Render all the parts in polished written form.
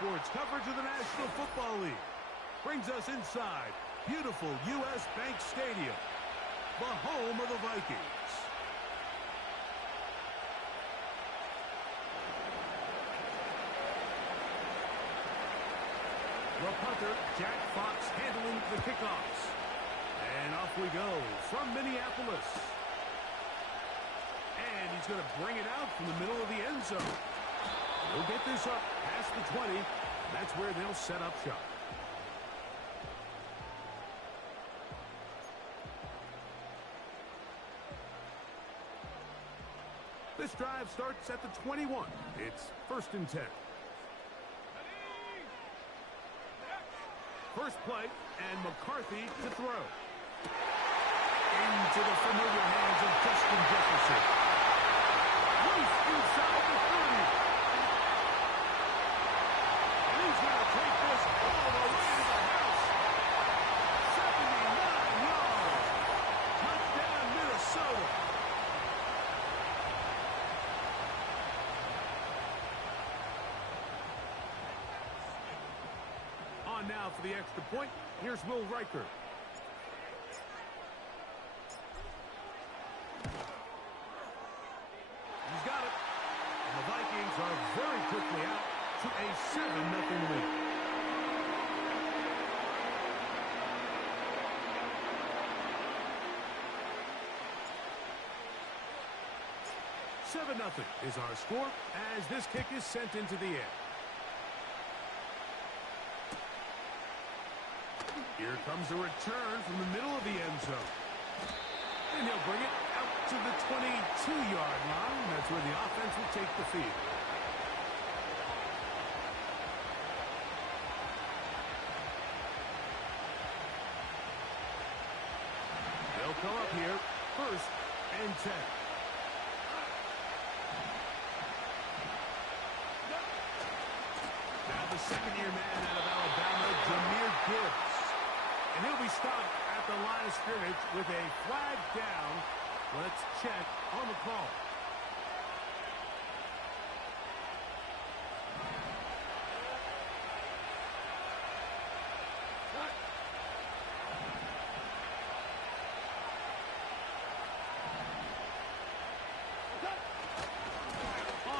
sports coverage of the National Football League. Brings us inside beautiful U.S. Bank Stadium, the home of the Vikings. The punter, Jack Fox, handling the kickoffs. And off we go from Minneapolis. And he's going to bring it out from the middle of the end zone. He'll get this up past the 20. That's where they'll set up shop. This drive starts at the 21. It's 1st and 10. First play, and McCarthy to throw. Into the familiar hands of Justin Jefferson. Loose inside the 30. And he's going to take this all the way to the house. 79 yards. Touchdown, Minnesota. On now for the extra point. Here's Will Riker. He's got it. And the Vikings are very quickly out to a 7-0 lead. $7-0 is our score as this kick is sent into the air. Here comes a return from the middle of the end zone. And he'll bring it out to the 22-yard line. That's where the offense will take the field. They'll come up here, 1st and 10. Now the second-year man out of Alabama, Jahmyr Gibbs. And he'll be stopped at the line of scrimmage with a flag down. Let's check on the call.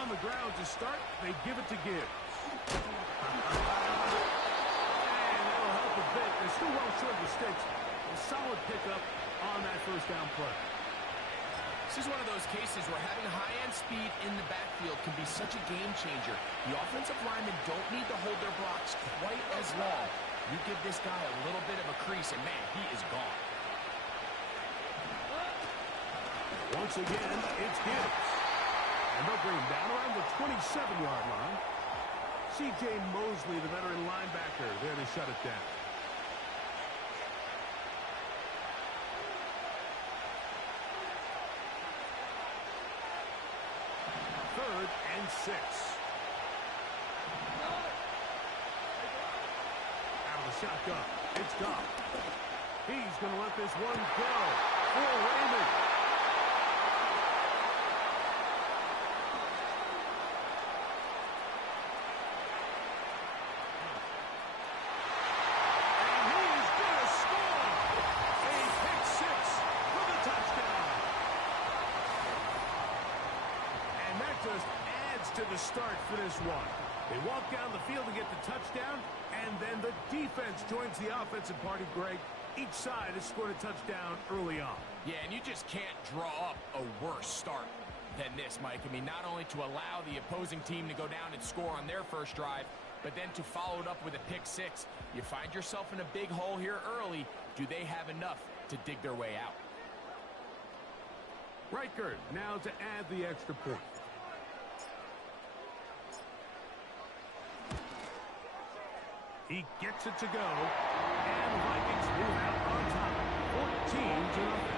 On the ground to start, they give it to Gibbs. They're still well short of the sticks. A solid pickup on that 1st down play. This is one of those cases where having high-end speed in the backfield can be such a game changer. The offensive linemen don't need to hold their blocks quite as long. You give this guy a little bit of a crease, and man, he is gone. Once again, it's Gibbs. And they'll bring him down around the 27-yard line. C.J. Mosley, the veteran linebacker, there to shut it down. 3rd and 6. Out of the shotgun, it's Goff. He's going to let this one go for Raymond. And he is going to score a pick 6 for the touchdown. And that just adds to the start for this one. They walk down the field to get the touchdown, and then the defense joins the offensive party, Greg. Each side has scored a touchdown early on. Yeah, and you just can't draw up a worse start than this, Mike. I mean, not only to allow the opposing team to go down and score on their first drive, but then to follow it up with a pick 6. You find yourself in a big hole here early. Do they have enough to dig their way out? Riker now to add the extra point. He gets it to go, and the Vikings move out on top, 14-0.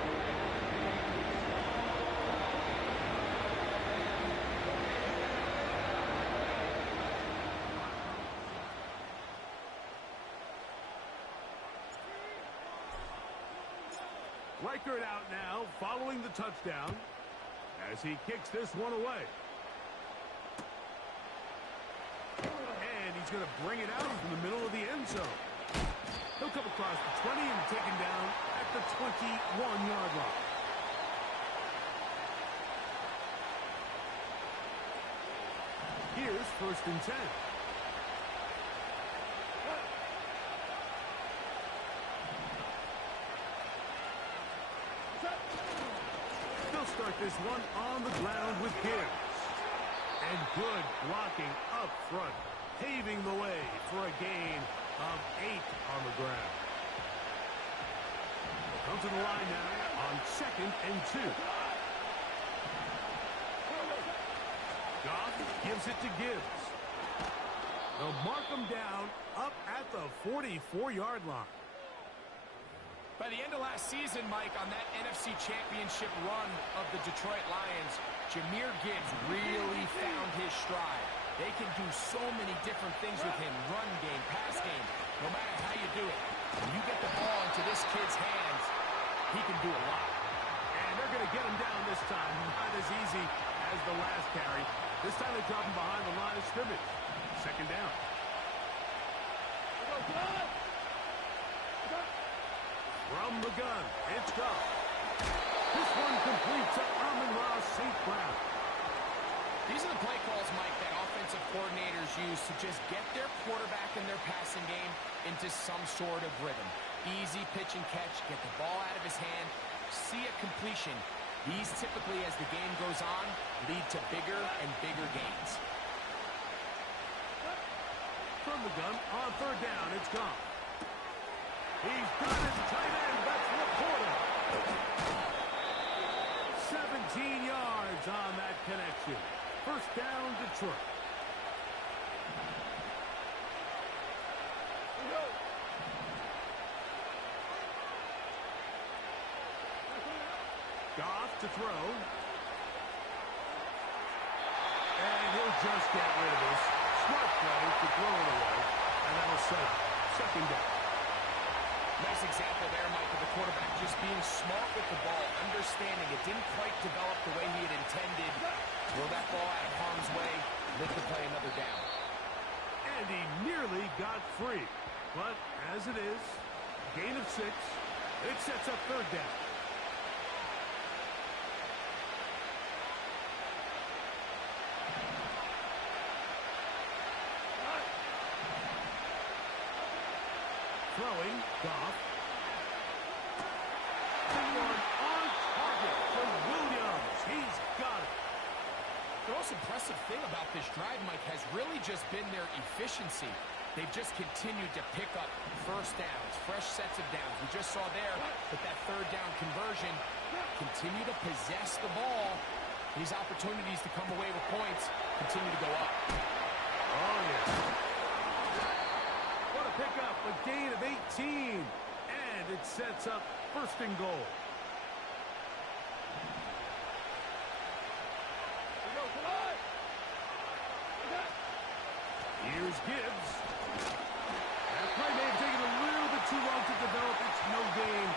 Riker out now, following the touchdown, as he kicks this one away. And he's going to bring it out from the middle of the end zone. He'll come across the 20 and taken down at the 21-yard line. Here's 1st and 10. They'll start this one on the ground with Gibbs. And good blocking up front, paving the way for a gain of 8 on the ground. They'll come to the line now on 2nd and 2. Goff gives it to Gibbs. They'll mark him down up at the 44-yard line. By the end of last season, Mike, on that NFC Championship run of the Detroit Lions, Jahmyr Gibbs really found his stride. They can do so many different things with him, run game, pass game, no matter how you do it. When you get the ball into this kid's hands, he can do a lot. And they're going to get him down this time. Not as easy as the last carry. This time they drop him behind the line of scrimmage. 2nd down. From the gun, it's Goff. This one complete to Amon-Ra St. Brown. These are the play calls, Mike, that offensive coordinators use to just get their quarterback and their passing game into some sort of rhythm. Easy pitch and catch, get the ball out of his hand, see a completion. These typically, as the game goes on, lead to bigger and bigger gains. From the gun, on 3rd down, it's Goff. He's got his tight end. That's Laporta. 17 yards on that connection. 1st down, Detroit. Goff to throw. And he'll just get rid of this. Smart play to throw it away. And that'll set up 2nd down. Nice example there, Mike, of the quarterback just being smart with the ball, understanding it didn't quite develop the way he had intended. Throw that ball out of harm's way, look to play another down. And he nearly got free. But as it is, gain of 6, it sets up 3rd down. Throwing, Goff. The one on target for Williams. He's got it. The most impressive thing about this drive, Mike, has really just been their efficiency. They've just continued to pick up 1st downs, fresh sets of downs. We just saw there with that 3rd down conversion, continue to possess the ball. These opportunities to come away with points continue to go up. Oh, yeah. What a pickup, a gain of 18. And it sets up 1st and goal. Here's Gibbs. That play may have taken a little bit too long to develop. It's no gain.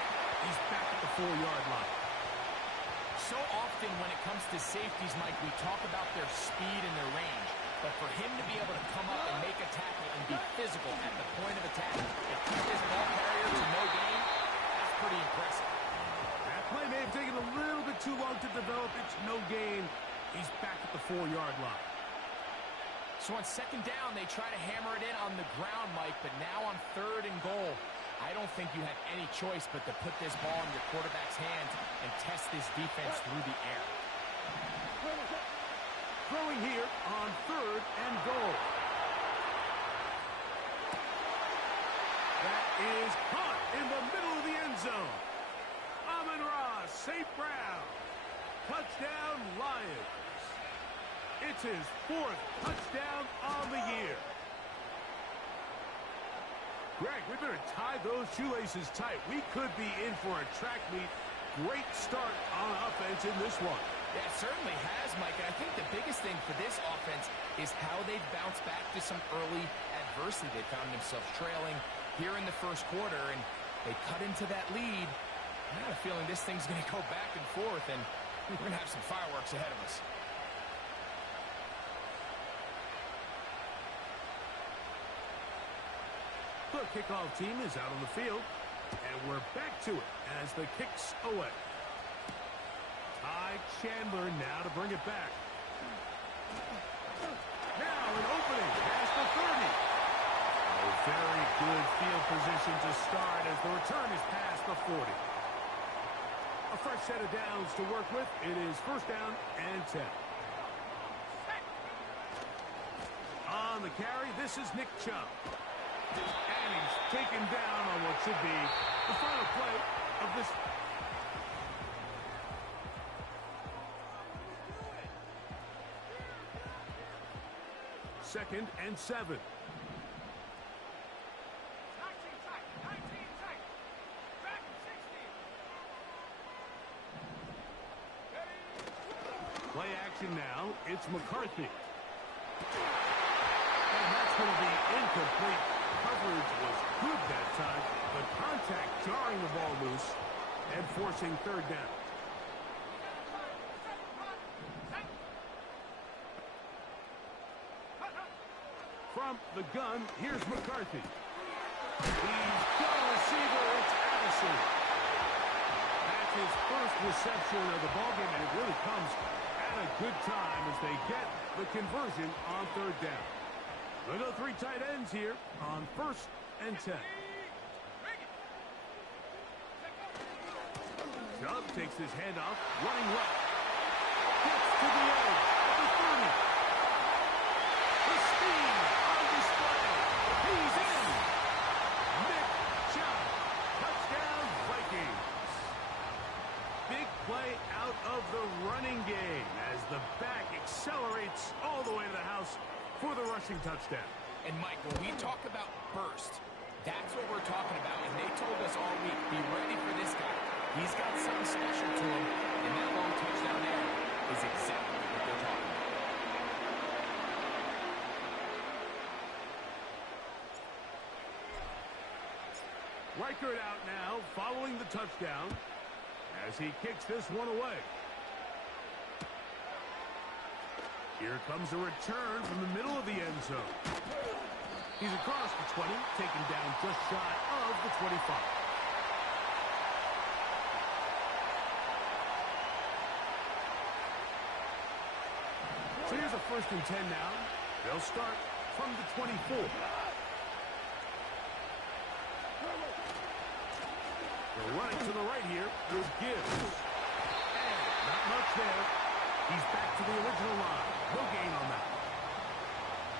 He's back at the 4-yard line. So often when it comes to safeties, Mike, we talk about their speed and their range. But for him to be able to come up and make a tackle and be physical at the point of attack and keep his ball carrier to no gain, that's pretty impressive. That play may have taken a little bit too long to develop. It's no gain. He's back at the 4-yard line. So on 2nd down, they try to hammer it in on the ground, Mike, but now on 3rd and goal, I don't think you had any choice but to put this ball in your quarterback's hands and test this defense through the air. Throwing here on 3rd and goal. That is caught in the middle of the end zone. Amon-Ra St. Brown. Touchdown, Lions. It's his 4th touchdown on the year. Greg, we better tie those shoelaces tight. We could be in for a track meet. Great start on offense in this one. Yeah, it certainly has, Mike. And I think the biggest thing for this offense is how they've bounced back to some early adversity. They found themselves trailing here in the 1st quarter, and they cut into that lead. I got a feeling this thing's going to go back and forth, and we're going to have some fireworks ahead of us. kickoff team is out on the field. And we're back to it as the kick's away. Ty Chandler now to bring it back. Now an opening past the 30. A very good field position to start as the return is past the 40. A fresh set of downs to work with. It is first down and 10. On the carry, this is Nick Chubb. And he's taken down on what should be the final play of this. Second and 7. Play action now. It's McCarthy. And that's going to be incomplete. Coverage was good that time, but contact jarring the ball loose and forcing third down. From the gun, here's McCarthy. He's got a receiver. It's Addison. That's his first reception of the ballgame, and it really comes at a good time as they get the conversion on third down. We'll go 3 tight ends here on first and 10. Chubb takes his handoff, running left. Gets to the edge of the 30. The speed on display. He's in. Nick Chubb. Touchdown, Vikings. Big play out of the running game as the back accelerates all the way to the house for the rushing touchdown. And Mike, when we talk about burst, that's what we're talking about. And they told us all week, be ready for this guy. He's got something special to him, and that long touchdown there is exactly what they're talking about. Reichert out now, following the touchdown as he kicks this one away. Here comes a return from the middle of the end zone. He's across the 20, taken down just shy of the 25. So here's a first and 10 now. They'll start from the 24. They're running to the right here with Gibbs. And not much there. He's back to the original line. No gain on that.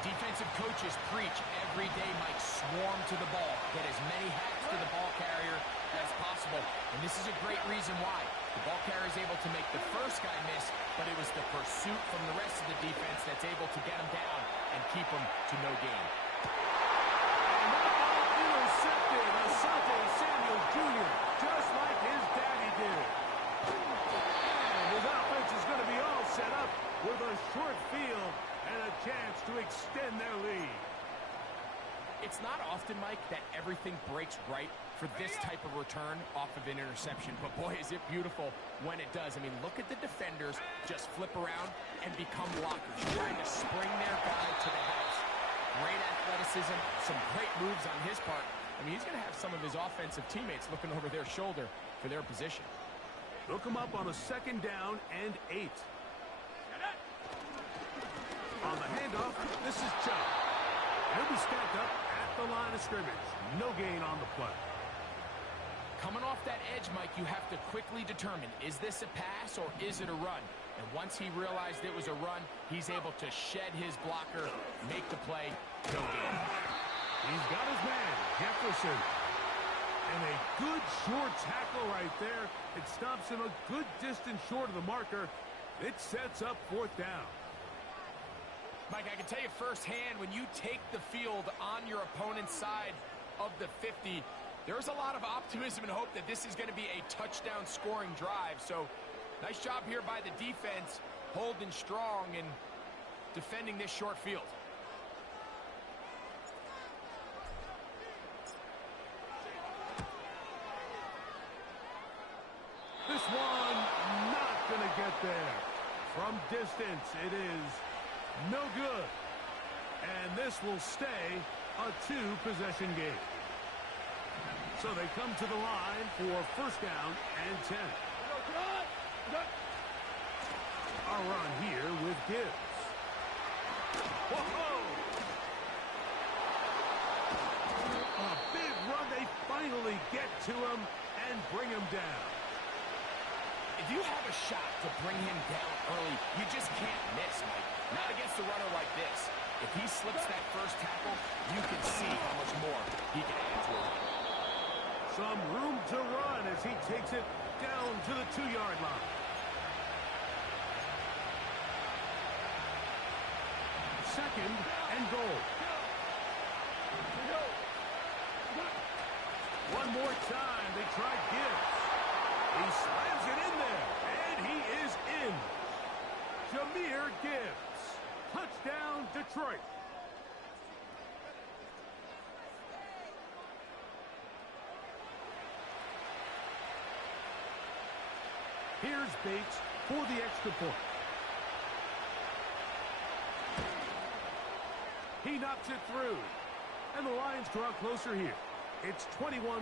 Defensive coaches preach every day, Mike, swarm to the ball. Get as many hats to the ball carrier as possible. And this is a great reason why. The ball carrier is able to make the first guy miss, but it was the pursuit from the rest of the defense that's able to get him down and keep him to no gain. And that ball intercepted. Asante Samuel Jr., just like his daddy did. And his offense is going to be all set up with a short field and a chance to extend their lead. It's not often, Mike, that everything breaks right for this type of return off of an interception. But boy, is it beautiful when it does. I mean, look at the defenders just flip around and become blockers, trying to spring their guy to the house. Great athleticism, some great moves on his part. I mean, he's going to have some of his offensive teammates looking over their shoulder for their position. Look him up on a second down and 8. On the handoff, this is Chubb. He'll be stacked up at the line of scrimmage. No gain on the play. Coming off that edge, Mike, you have to quickly determine, is this a pass or is it a run? And once he realized it was a run, he's able to shed his blocker, make the play, no gain. He's got his man, Jefferson. And a good short tackle right there. It stops him a good distance short of the marker. It sets up fourth down. Mike, I can tell you firsthand, when you take the field on your opponent's side of the 50, there's a lot of optimism and hope that this is going to be a touchdown scoring drive. So nice job here by the defense, holding strong and defending this short field. This one not going to get there. From distance, it is no good. And this will stay a 2-possession game. So they come to the line for first down and 10. A run here with Gibbs. Whoa! A big run. They finally get to him and bring him down. If you have a shot to bring him down early, you just can't miss, Mike. Not against a runner like this. If he slips that first tackle, you can see how much more he can add to a run. Some room to run as he takes it down to the 2-yard line. Second and goal. One more time. They try Gibbs. He slams it in there, and he is in. Jahmyr Gibbs. Touchdown, Detroit. Here's Bates for the extra point. He knocks it through. And the Lions draw closer here. It's 21-14.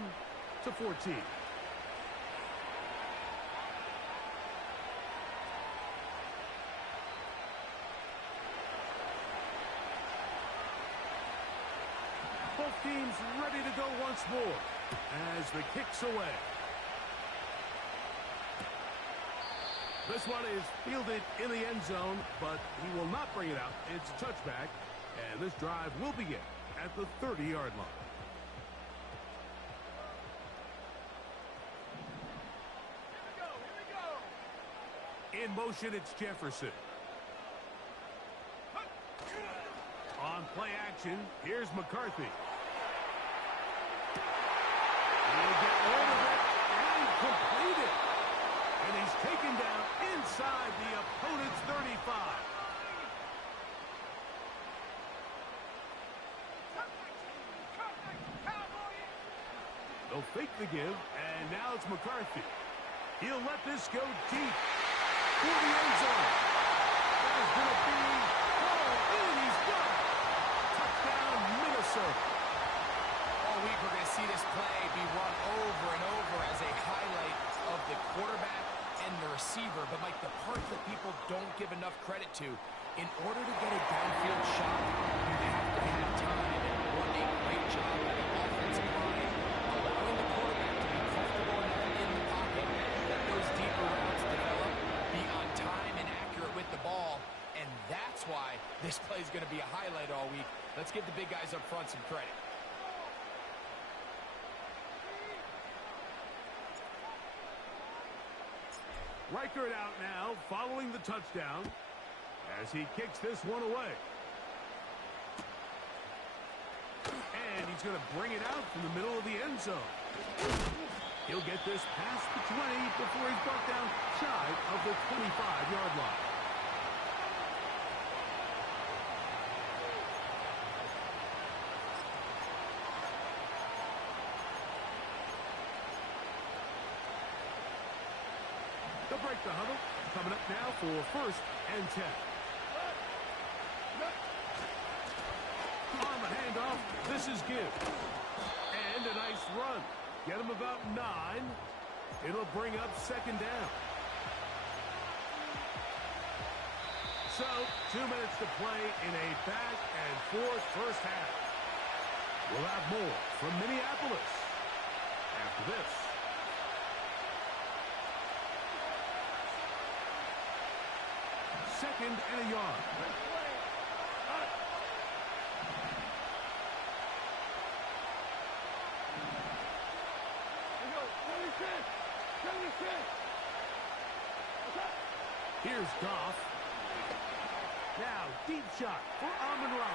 Both teams ready to go once more as the kick's away. This one is fielded in the end zone, but he will not bring it out. It's a touchback, and this drive will begin at the 30-yard line. In motion, it's Jefferson. On play action, here's McCarthy. He'll get hold of it and complete it. And he's taken down inside the opponent's 35. They'll fake the give, and now it's McCarthy. He'll let this go deep for the end zone. That is going to be in. He's got it. Touchdown, Minnesota. All week we're going to see this play be run over and over as a highlight of the quarterback and the receiver. But, Mike, the part that people don't give enough credit to, in order to get a downfield shot, you have to have time and run a great job by the offensive line, allowing the quarterback to be comfortable enough in the pocket, let those deeper routes develop, be on time and accurate with the ball, and that's why this play is going to be a highlight all week. Let's give the big guys up front some credit. Reichert out now, following the touchdown, as he kicks this one away. And he's going to bring it out from the middle of the end zone. He'll get this past the 20 before he's brought down shy of the 25-yard line. They'll break the huddle. Coming up now for first and 10. On the handoff, this is Gibbs. And a nice run. Get him about 9. It'll bring up second down. So, 2 minutes to play in a back and forth first half. We'll have more from Minneapolis after this. Second and a yard. Here's Goff. Now, deep shot for Amon-Ra.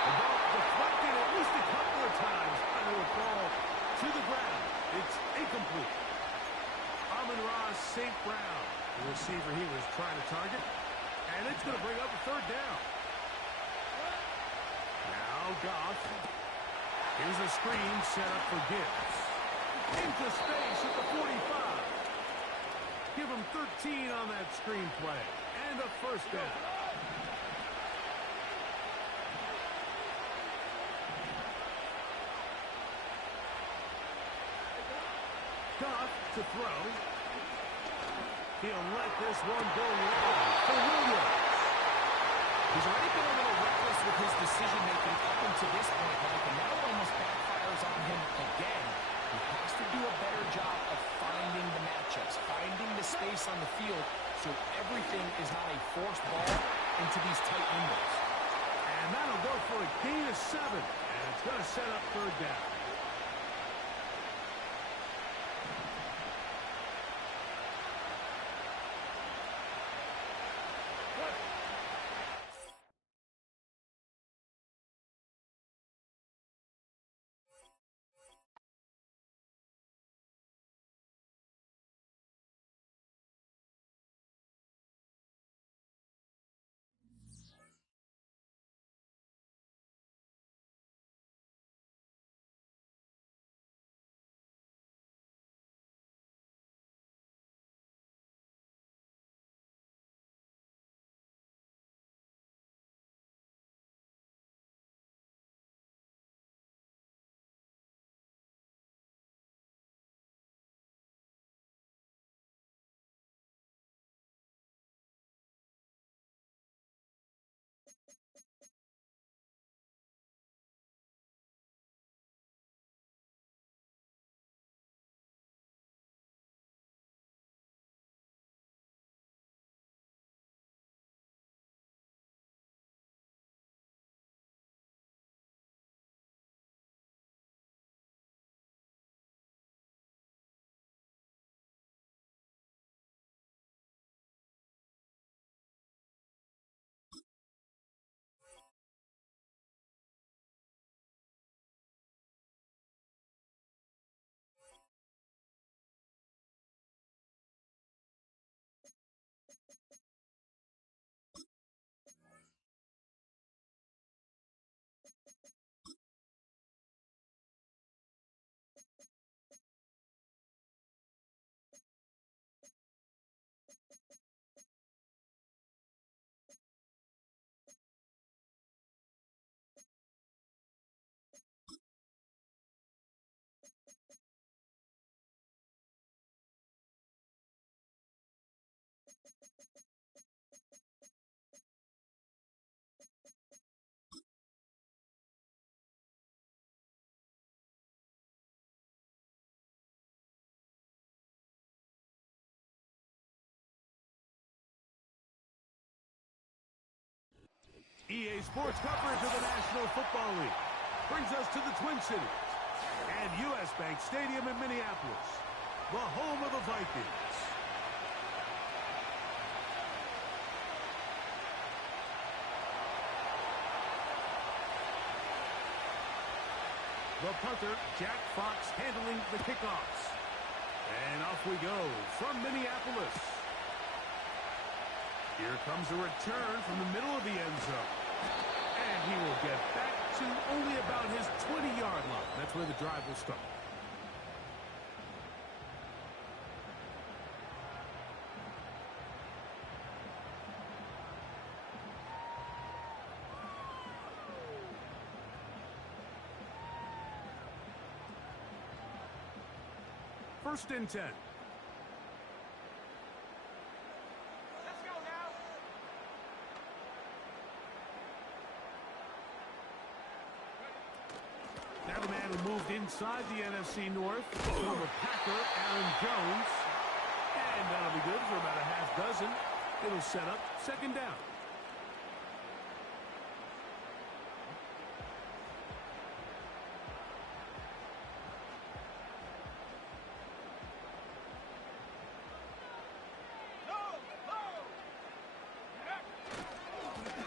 The ball deflected at least a couple of times. And it will fall to the ground. It's incomplete. Amon-Ra St. Brown, the receiver he was trying to target. And it's going to bring up a third down. Now Goff. Here's a screen set up for Gibbs. Into space at the 45. Give him 13 on that screen play. And a first down. Goff to throw. He'll let this one go long for Williams. He's already been a little reckless with his decision-making up until this point, Mike, and now it almost backfires on him again. He has to do a better job of finding the matchups, finding the space on the field, so everything is not a forced ball into these tight windows. And that'll go for a gain of 7, and it's going to set up third down. EA Sports coverage of the National Football League brings us to the Twin Cities and U.S. Bank Stadium in Minneapolis, the home of the Vikings. The punter, Jack Fox, handling the kickoffs. And off we go from Minneapolis. Here comes a return from the middle of the end zone. And he will get back to only about his 20-yard line. That's where the drive will start. First and 10. Now the man who moved inside the NFC North, former Packer, Aaron Jones. And that'll be good for about a half dozen. It'll set up second down.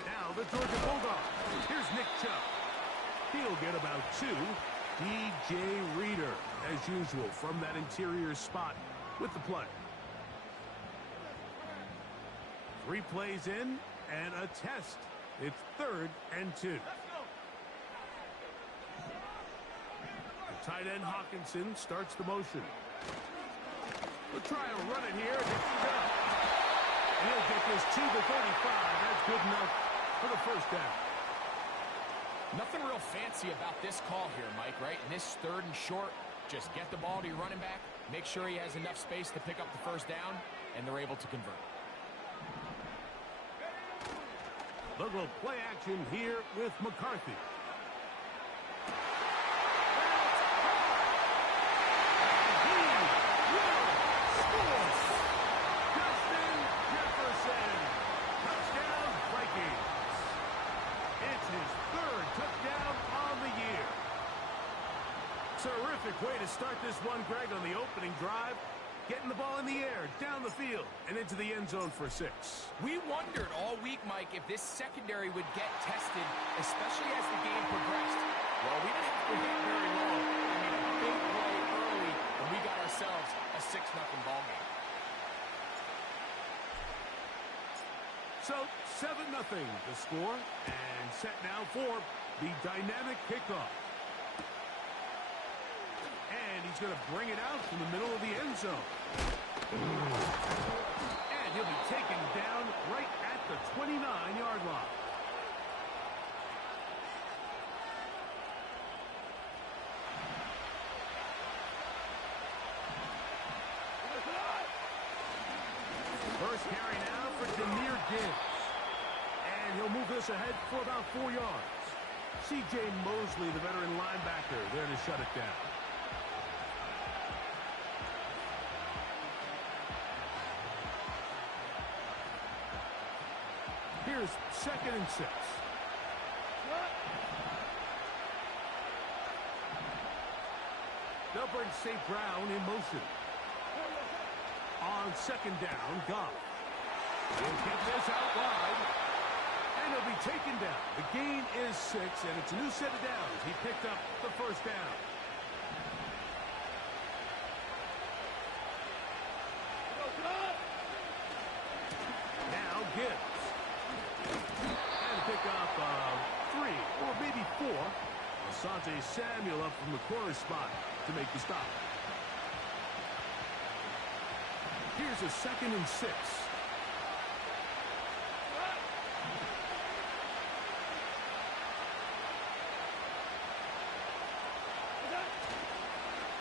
Now the Georgia Bulldogs. Here's Nick Chubb. He'll get about 2. DJ Reader, as usual, from that interior spot with the play. 3 plays in and a test. It's 3rd and 2. The tight end Hawkinson starts the motion. We'll try to run it here. He'll get this to the 35. That's good enough for the first down. Nothing real fancy about this call here, Mike, right? In this 3rd and short, just get the ball to your running back, Make sure he has enough space to pick up the first down, and they're able to convert. They'll go play action here with McCarthy. Terrific way to start this one, Greg, on the opening drive. Getting the ball in the air, down the field, and into the end zone for 6. We wondered all week, Mike, if this secondary would get tested, especially as the game progressed. Well, we didn't have to get very low. I mean, a big play early, and we got ourselves a 6-0 ball game. So, 7-0 the score, and set now for the dynamic kickoff. And he's going to bring it out from the middle of the end zone. And he'll be taken down right at the 29-yard line. First carry now for Demir Gibbs. And he'll move this ahead for about 4 yards. C.J. Mosley, the veteran linebacker, there to shut it down. Here's 2nd and 6. They'll bring St. Brown in motion. On 2nd down, Goff. He'll get this out wide. And he'll be taken down. The gain is 6, and it's a new set of downs. He picked up the first down. Now Gibbs. And pick up 3 or maybe 4. Asante Samuel up from the corner spot to make the stop. Here's a 2nd and 6.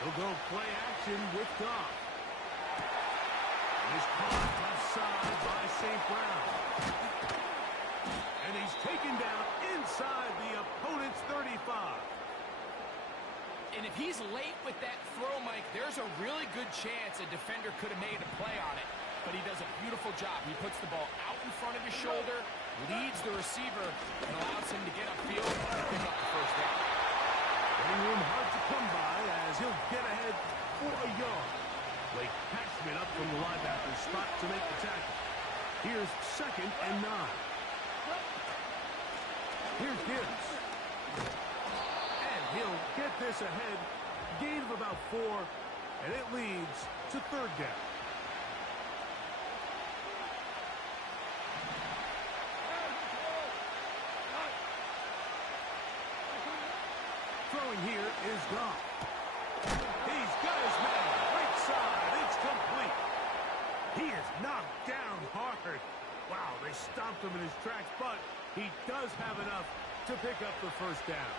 He'll go play action with Goff. He's caught left side by St. Brown. And he's taken down inside the opponent's 35. And if he's late with that throw, Mike, there's a really good chance a defender could have made a play on it. But he does a beautiful job. He puts the ball out in front of his shoulder, leads the receiver, and allows him to get upfield and pick up the first down. Running room hard to come by as he'll get ahead for a yard. Blake Cashman up from the linebacker's spot to make the tackle. Here's 2nd and 9. Here's Gibbs. And he'll get this ahead. Gain of about 4, and it leads to 3rd down. Throwing here is Goff. He's got his man. Right side. It's complete. He is knocked down hard. Wow, they stopped him in his tracks, but he does have enough to pick up the first down.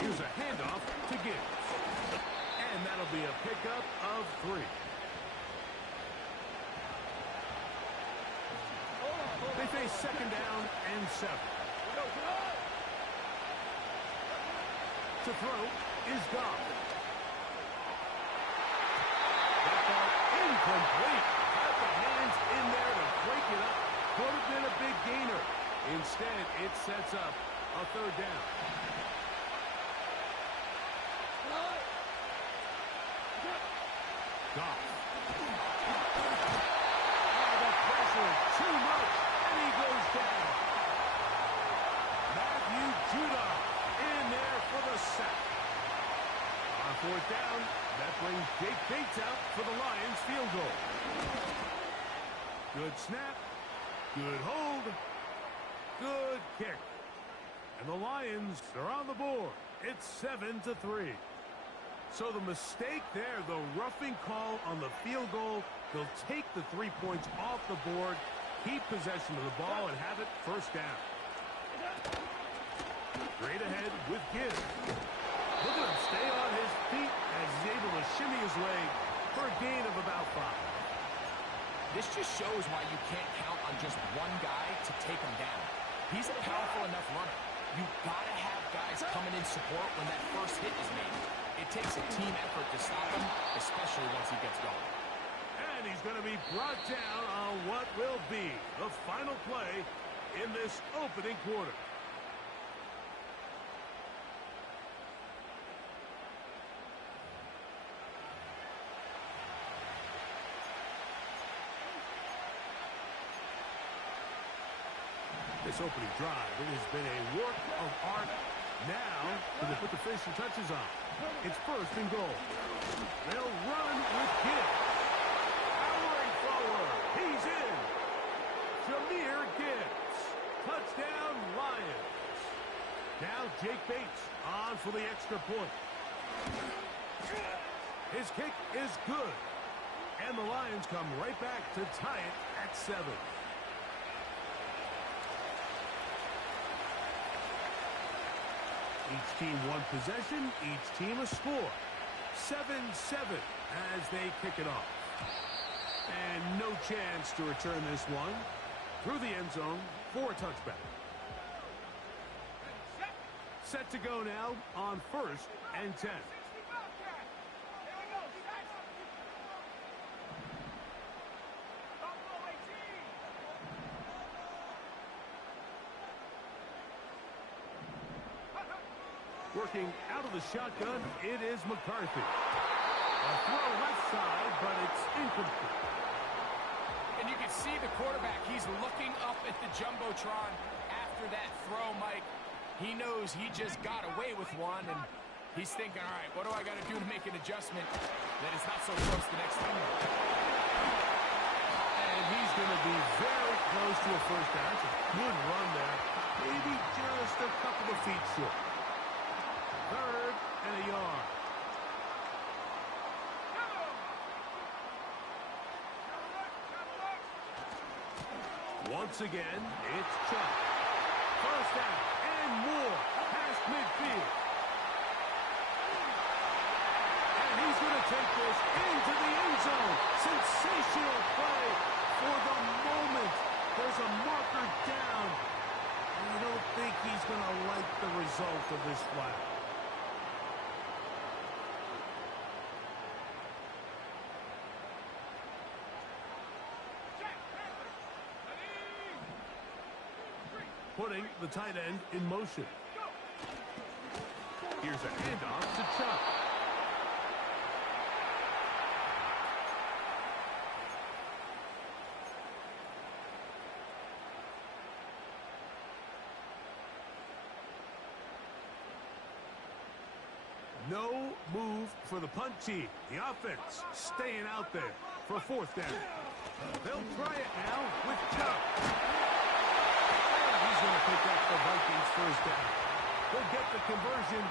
Here's a handoff to Gibbs. And that'll be a pickup of 3. They face 2nd down and 7. To throw is Goff. That ball incomplete. Had the hands in there to break it up. Could have been a big gainer. Instead, it sets up a 3rd down. Goff. The pressure too much, and he goes down. Matthew Judon in there for the sack. On 4th down, that brings Jake Bates out for the Lions field goal. Good snap, good hold, good kick. And the Lions are on the board. It's 7-3. So the mistake there, the roughing call on the field goal, they'll take the 3 points off the board, keep possession of the ball, and have it 1st down. Straight ahead with Gibbs. Look at him stay on his feet as he's able to shimmy his leg for a gain of about 5. This just shows why you can't count on just one guy to take him down. He's a powerful enough runner. You've got to have guys coming in support when that first hit is made. It takes a team effort to stop him, especially once he gets going. And he's going to be brought down on what will be the final play in this opening quarter. This opening drive, it has been a work of art. Now, they put the finishing touches on. It's first and goal. They'll run with Gibbs. Powering forward. He's in. Jahmyr Gibbs. Touchdown, Lions. Now Jake Bates on for the extra point. His kick is good. And the Lions come right back to tie it at 7. Each team one possession, each team a score. 7-7 as they kick it off. And no chance to return this one through the end zone for a touchback. Set to go now on 1st and 10. Working out of the shotgun, it is McCarthy. A throw left side, but it's incomplete. And you can see the quarterback, he's looking up at the Jumbotron after that throw, Mike. He knows he just got away with one, and he's thinking, all right, what do I got to do to make an adjustment that it's not so close the next time? And he's going to be very close to a first down. It's a good run there. Maybe just a couple of feet short. 3rd and a yard. Once again, it's Chubb. First down and more past midfield. And he's going to take this into the end zone. Sensational play for the moment. There's a marker down. And I don't think he's going to like the result of this flag. Putting the tight end in motion. Here's a handoff to Chubb. No move for the punt team. The offense staying out there for 4th down. They'll try it now with Chubb. He's going to pick up the Vikings first down. They'll get the conversion.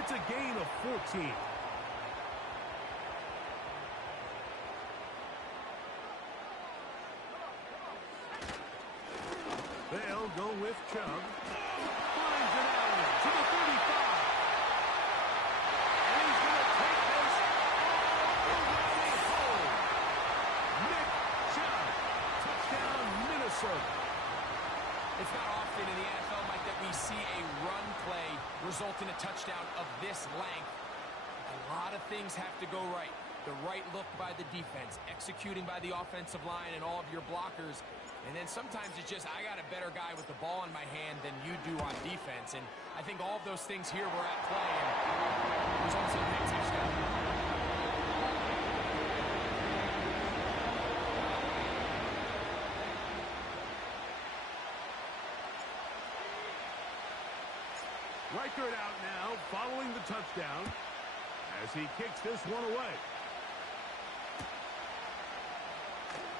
It's a gain of 14. They'll go with Chubb. Finds it out to the 35. And he's going to take this all the way home. Nick Chubb. Touchdown, Minnesota. It's not often in the NFL, Mike, that we see a run play result in a touchdown of this length. A lot of things have to go right. The right look by the defense, executing by the offensive line and all of your blockers. And then sometimes it's just, I got a better guy with the ball in my hand than you do on defense. And I think all of those things here were at play. And results in a big touchdown. Reichert out now, following the touchdown, as he kicks this one away.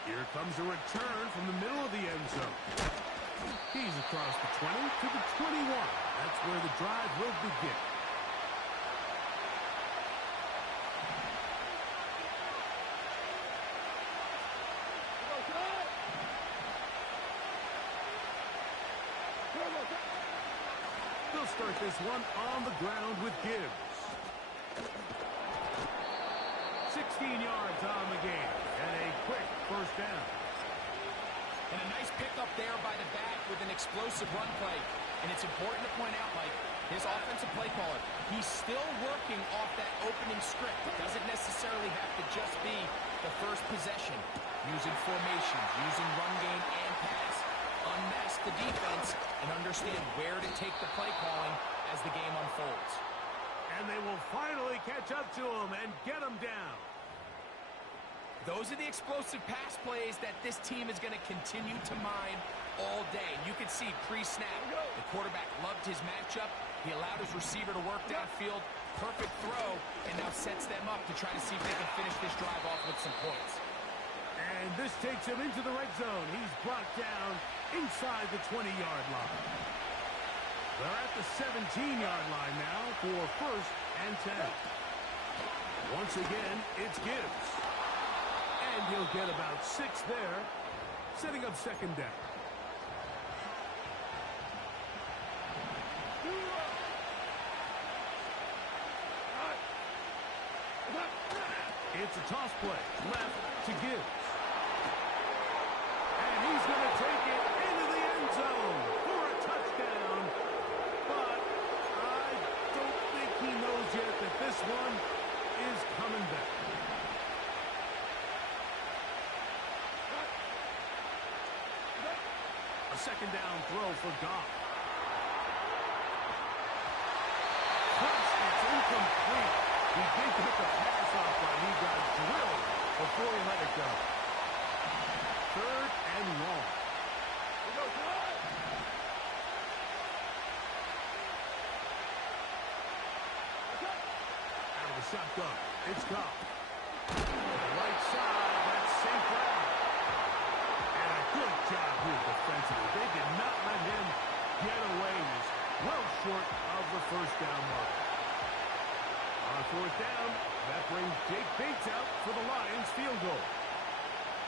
Here comes a return from the middle of the end zone. He's across the 20 to the 21. That's where the drive will begin. start this one on the ground with Gibbs. 16 yards on the game, and a quick first down. And a nice pickup there by the back with an explosive run play. And it's important to point out, Mike, his offensive play caller, he's still working off that opening script. It doesn't necessarily have to just be the first possession. Using formations, using run game and pass. Unmask the defense and understand where to take the play calling as the game unfolds. And they will finally catch up to him and get him down. Those are the explosive pass plays that this team is going to continue to mine all day. And you can see pre-snap, the quarterback loved his matchup. He allowed his receiver to work downfield. Perfect throw, and now sets them up to try to see if they can finish this drive off with some points. And this takes him into the red zone. He's brought down inside the 20-yard line. They're at the 17-yard line now for first and 10. Once again, it's Gibbs. And he'll get about 6 there, setting up second down. It's a toss play, left to Gibbs. And he's going to take it into the end zone for a touchdown. But I don't think he knows yet that this one is coming back. A second down throw for Goff. It's incomplete. He did get the pass off, but he got drilled before he let it go. Third and long. Out of the shotgun, it's Goff. Right side, that's St. Brown. And a good job here defensively. They did not let him get away. He was well short of the first down mark. On fourth down, that brings Jake Bates out for the Lions field goal.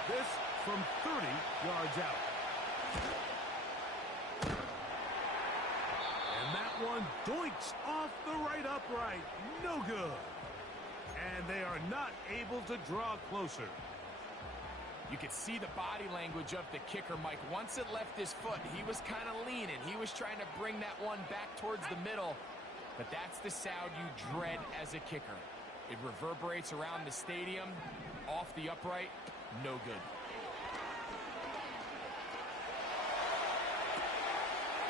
This from 30 yards out. And that one doinks off the right upright. No good. And they are not able to draw closer. You could see the body language of the kicker, Mike. Once it left his foot, he was kind of leaning. He was trying to bring that one back towards the middle. But that's the sound you dread as a kicker. It reverberates around the stadium, off the upright, no good.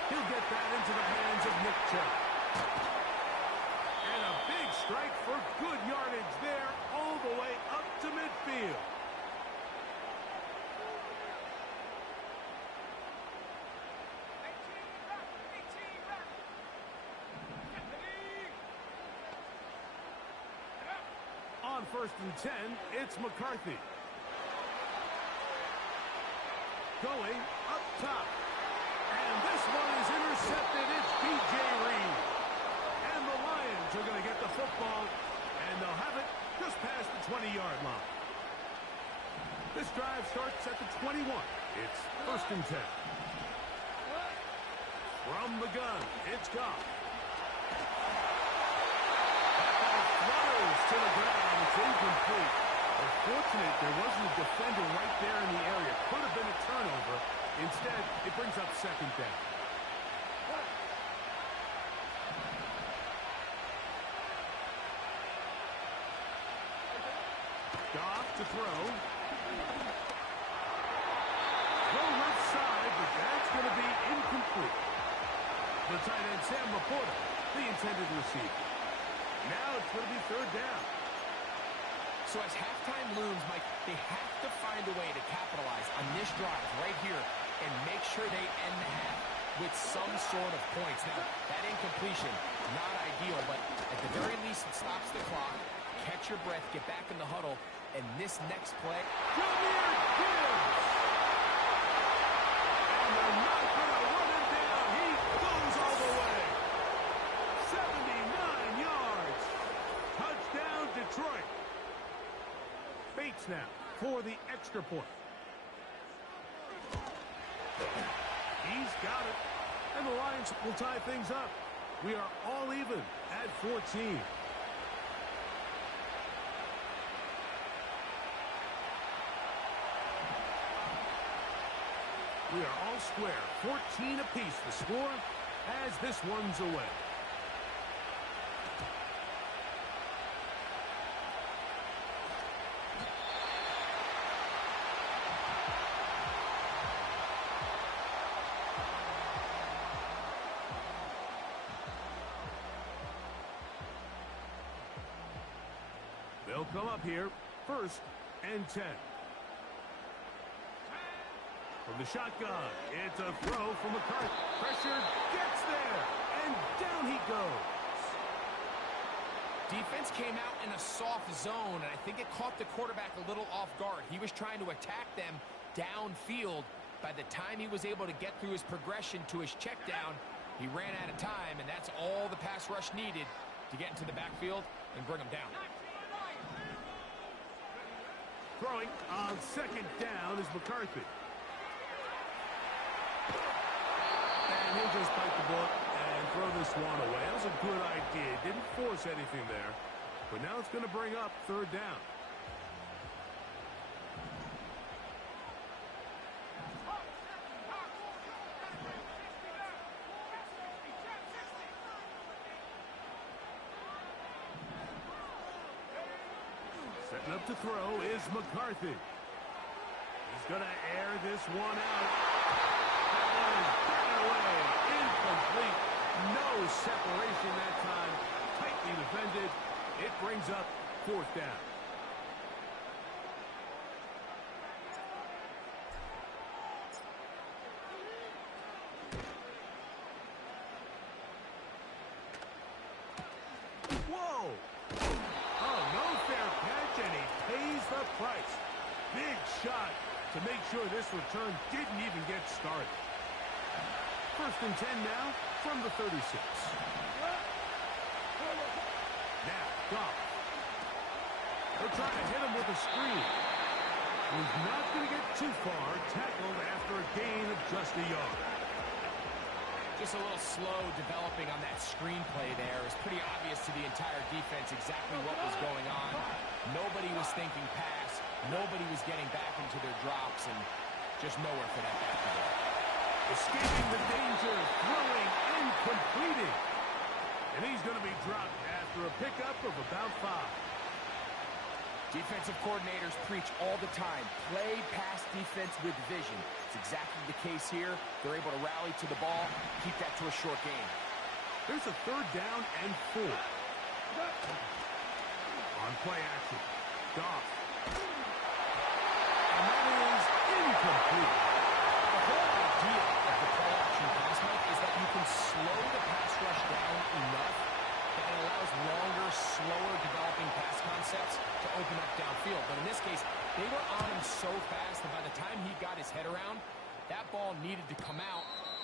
He'll get that into the hands of Nick Chubb. And a big strike for good yardage there, all the way up to midfield. On first and 10, it's McCarthy. Going up top. And this one is intercepted. It's B.J. Reed. And the Lions are going to get the football, and they'll have it just past the 20-yard line. This drive starts at the 21. It's first and 10. From the gun, it's Goff. To the ground, it's incomplete. Unfortunate, there wasn't a defender right there in the area. Could have been a turnover. Instead, it brings up second down. Goff to throw. Throw left side, but that's going to be incomplete. The tight end, Sam Laporta, the intended receiver. Now it's going to be third down. So as halftime looms, Mike, they have to find a way to capitalize on this drive right here and make sure they end the half with some sort of points. Now, that incompletion, not ideal, but at the very least it stops the clock. Catch your breath, get back in the huddle, and this next play. Jahmyr Gibbs! And they're not going to run him down. He goes all the way. 79 yards. Touchdown, Detroit. Bates now for the extra point. He's got it. And the Lions will tie things up. We are all even at 14. We are all square. 14 apiece the score as this one's away. They'll come up here, 1st and 10. From the shotgun, it's a throw from McCarthy. Pressure gets there, and down he goes. Defense came out in a soft zone, and I think it caught the quarterback a little off guard. He was trying to attack them downfield. By the time he was able to get through his progression to his check down, he ran out of time, and that's all the pass rush needed to get into the backfield and bring him down. Throwing on 2nd down is McCarthy. And he'll just bite the bullet and throw this one away. That was a good idea. Didn't force anything there. But now it's going to bring up 3rd down. Setting up to throw is McCarthy. He's going to air this one out. Away. Incomplete. No separation that time. Tightly defended. It brings up 4th down. Whoa! Oh, no fair catch, and he pays the price. Big shot to make sure this return didn't even get started. 1st and 10 now from the 36. Now, Goff. They're trying to hit him with a screen. He's not going to get too far. Tackled after a gain of just a yard. Just a little slow developing on that screenplay there. It's pretty obvious to the entire defense exactly what was going on. Nobody was thinking pass. Nobody was getting back into their drops, and just nowhere for that back to go. Escaping the danger, throwing and completing. And he's going to be dropped after a pickup of about 5. Defensive coordinators preach all the time, play pass defense with vision. It's exactly the case here. They're able to rally to the ball, keep that to a short game. There's a 3rd down and 4. On play action, Goff. And that is incomplete. The whole idea of the play action pass mode is that you can slow the pass rush down enough that it allows longer, slower developing pass concepts to open up downfield. But in this case, they were on him so fast that by the time he got his head around, that ball needed to come out.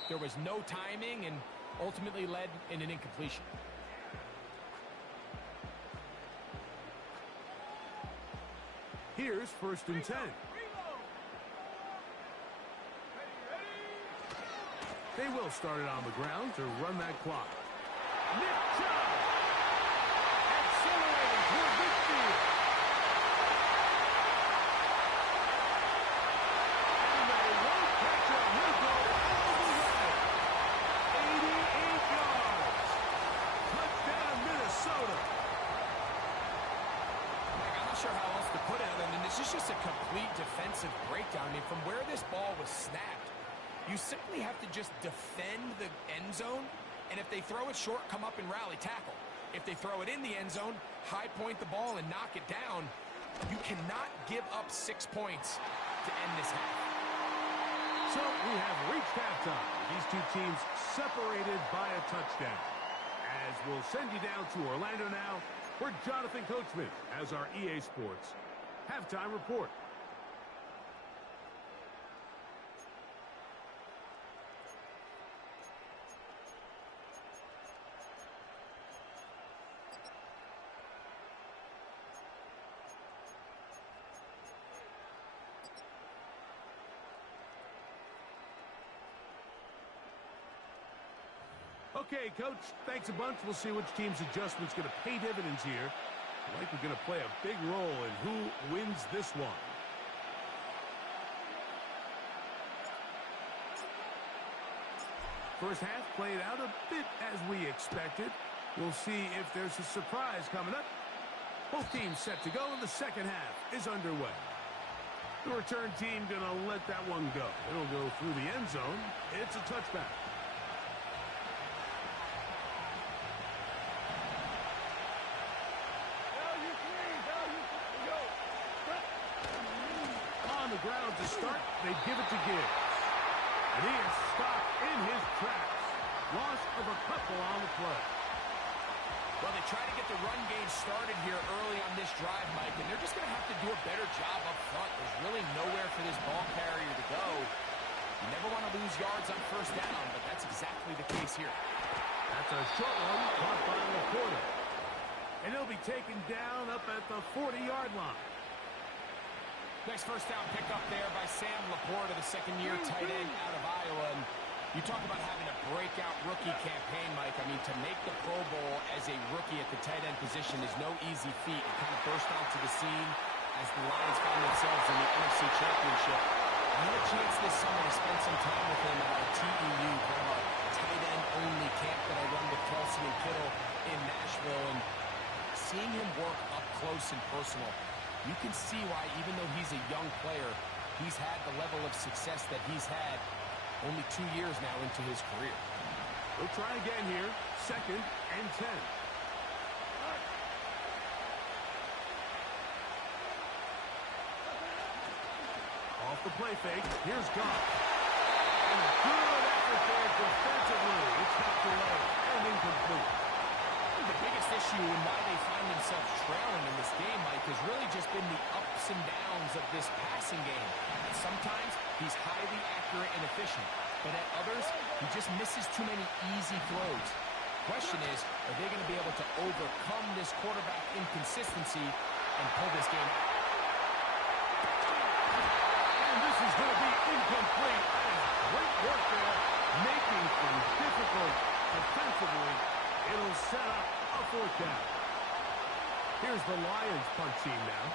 There was no timing and ultimately led in an incompletion. Here's 1st and 10. They will start it on the ground to run that clock. Nick Chubb accelerating toward midfield. And they won't catch him. He'll go all the way. 88 yards. Touchdown, Minnesota. I'm not sure how else to put it other than this is just a complete defensive breakdown. I mean, from where this ball was snapped, you simply have to just defend the end zone, and if they throw it short, come up and rally tackle. If they throw it in the end zone, high point the ball and knock it down. You cannot give up 6 points to end this half. So we have reached halftime. These two teams separated by a touchdown. As we'll send you down to Orlando now, where Jonathan Coachman has our EA Sports halftime report. Okay, Coach, thanks a bunch. We'll see which team's adjustment's going to pay dividends here. I think we're going to play a big role in who wins this one. First half played out a bit as we expected. We'll see if there's a surprise coming up. Both teams set to go, and the second half is underway. The return team going to let that one go. It'll go through the end zone. It's a touchback. On the ground to start, they give it to Gibbs. And he is stopped in his tracks. Loss of a couple on the play. Well, they try to get the run game started here early on this drive, Mike, and they're just going to have to do a better job up front. There's really nowhere for this ball carrier to go. You never want to lose yards on first down, but that's exactly the case here. That's a short one caught by Laporta. And he'll be taken down up at the 40-yard line. Nice first down pickup there by Sam Laporta, the second-year tight end out of Iowa. And you talk about having a breakout rookie campaign, Mike. I mean, to make the Pro Bowl as a rookie at the tight end position is no easy feat. You kind of burst onto the scene as the Lions found themselves in the NFC Championship. I had a chance this summer to spend some time with him at our TEU, kind of our tight end-only camp that I run with Kelsey and Kittle in Nashville. And seeing him work up close and personal, you can see why, even though he's a young player, he's had the level of success that he's had only 2 years now into his career. We'll try again here. 2nd and 10. Off the play fake. Here's Goff. And a good effort there defensively. It's not delayed and incomplete. The biggest issue and why they find themselves trailing in this game, Mike, has really just been the ups and downs of this passing game. Sometimes he's highly accurate and efficient, but at others, he just misses too many easy throws. Question is, are they going to be able to overcome this quarterback inconsistency and pull this game out? And this is going to be incomplete. Great work there, making things difficult defensively. It'll set up a 4th down. Here's the Lions punt team now.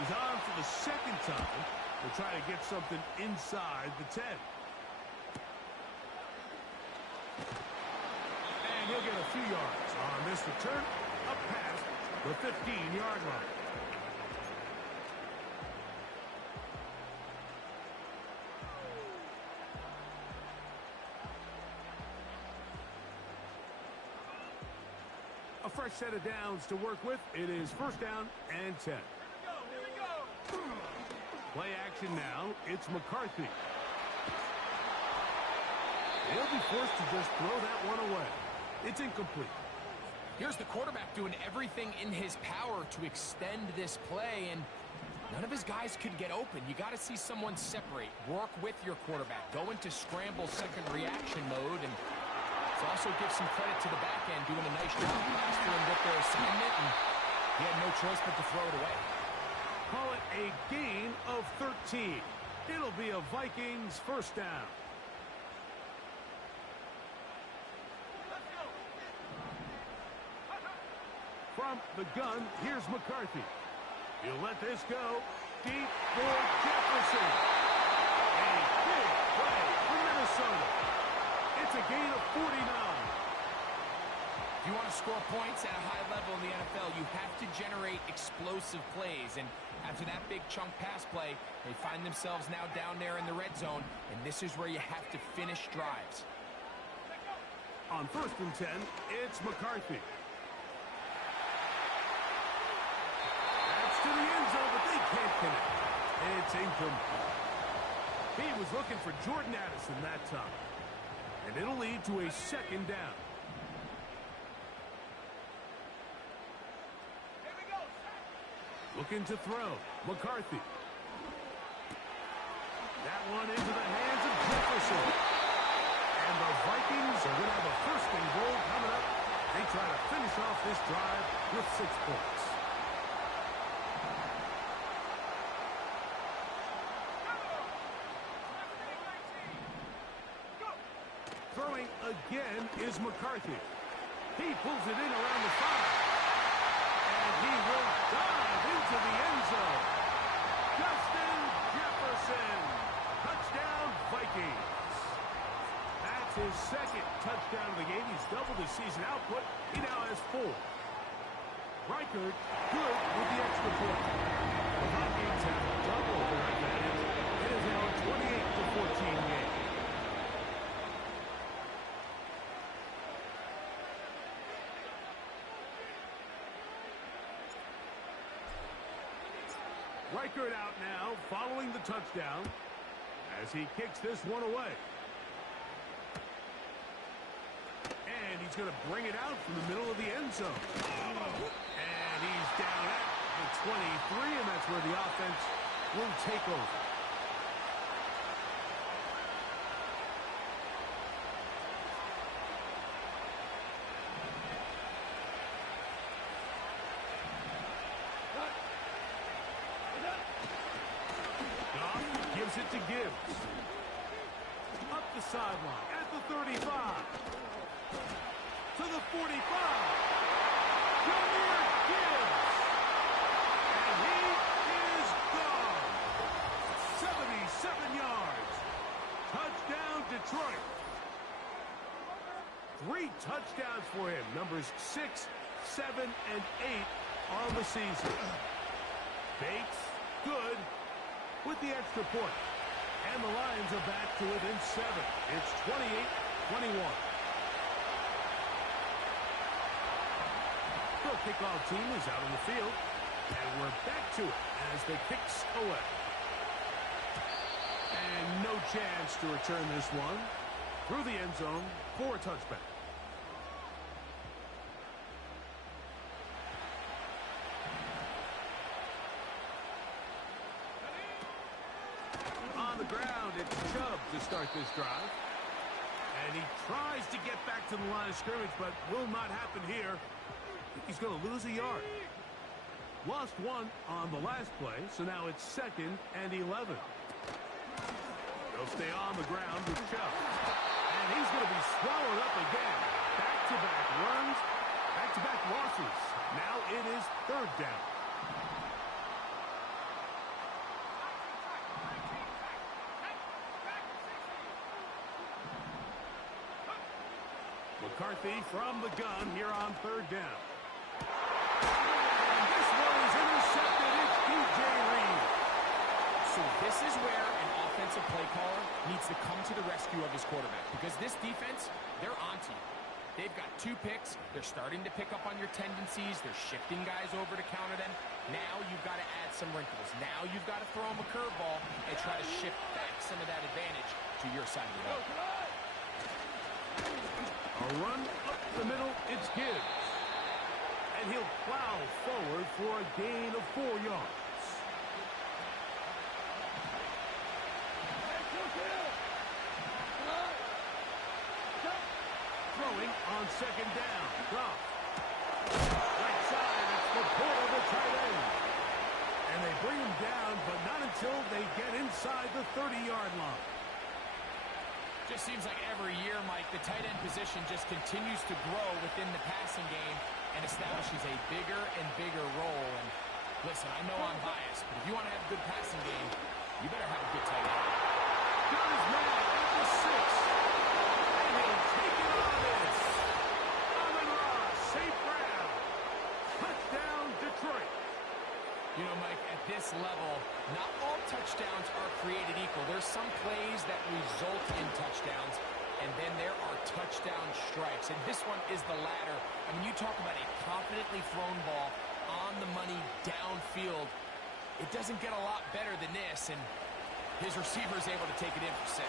He's on for the 2nd time. They'll try to get something inside the 10. And he'll get a few yards on this return up past the 15-yard line. A fresh set of downs to work with. It is 1st down and 10. Here we go. Play action now. It's McCarthy. He'll be forced to just throw that one away. It's incomplete. Here's the quarterback doing everything in his power to extend this play, and none of his guys could get open. You got to see someone separate, work with your quarterback, go into scramble second reaction mode, and also give some credit to the back end doing a nice job mastering with their assignment, and he had no choice but to throw it away. Call it a gain of 13. It'll be a Vikings 1st down. From the gun, here's McCarthy. He'll let this go. Deep for Jefferson. A big play for Minnesota. It's a gain of 49. If you want to score points at a high level in the NFL, you have to generate explosive plays. And after that big chunk pass play, they find themselves now down there in the red zone. And this is where you have to finish drives. On 1st and 10, it's McCarthy. That's to the end zone, but they can't connect. It's incomplete. He was looking for Jordan Addison that time. And it'll lead to a 2nd down. Here we go. Looking to throw. McCarthy. That one into the hands of Jefferson. And the Vikings are going to have a 1st and goal coming up. They try to finish off this drive with 6 points. again is McCarthy. He pulls it in around the 5. And he will dive into the end zone. Justin Jefferson. Touchdown, Vikings. That's his second touchdown of the game. He's doubled his season output. He now has 4. Reichert good with the extra point. The Vikings have doubled their advantage. It is now a 28-14 game. Reichert out now, following the touchdown, as he kicks this one away. And he's going to bring it out from the middle of the end zone. And he's down at the 23, and that's where the offense will take over. Gives it to Gibbs. Up the sideline at the 35. To the 45. Jahmyr Gibbs. And he is gone. 77 yards. Touchdown, Detroit. 3 touchdowns for him. Numbers 6, 7, and 8 on the season. Bates, good. With the extra point. And the Lions are back to within 7. It's 28-21. The kickoff team is out on the field. And we're back to it as the kicks away. And no chance to return this one. Through the end zone for a touchback. Ground, it's Chubb to start this drive. And he tries to get back to the line of scrimmage, but will not happen here. He's going to lose a yard. Lost 1 on the last play, so now it's 2nd and 11. They'll stay on the ground with Chubb. And he's going to be swallowed up again. Back-to-back runs, back-to-back losses. Now it is 3rd down. McCarthy from the gun here on 3rd down. And this one is intercepted. It's DJ Reed. So this is where an offensive play caller needs to come to the rescue of his quarterback, because this defense, they're onto you. They've got 2 picks. They're starting to pick up on your tendencies. They're shifting guys over to counter them. Now you've got to add some wrinkles. Now you've got to throw them a curveball and try to shift back some of that advantage to your side of the ball. A run up the middle, it's Gibbs. And he'll plow forward for a gain of 4 yards. Throwing on 2nd down. Goff. Right side, it's the pull of the tight end. And they bring him down, but not until they get inside the 30-yard line. Just seems like every year, Mike, the tight end position just continues to grow within the passing game and establishes a bigger and bigger role. And listen, I know I'm biased, but if you want to have a good passing game, you better have a good tight end. Got his man at the 6. And he'll take it on this. Amon-Ra, St. Brown. Touchdown, Detroit. You know, Mike, at this level, not all touchdowns are created equal. There's some plays that result in touchdowns, and then there are touchdown strikes. And this one is the latter. I mean, you talk about a confidently thrown ball on the money downfield. It doesn't get a lot better than this, and his receiver is able to take it in for 6.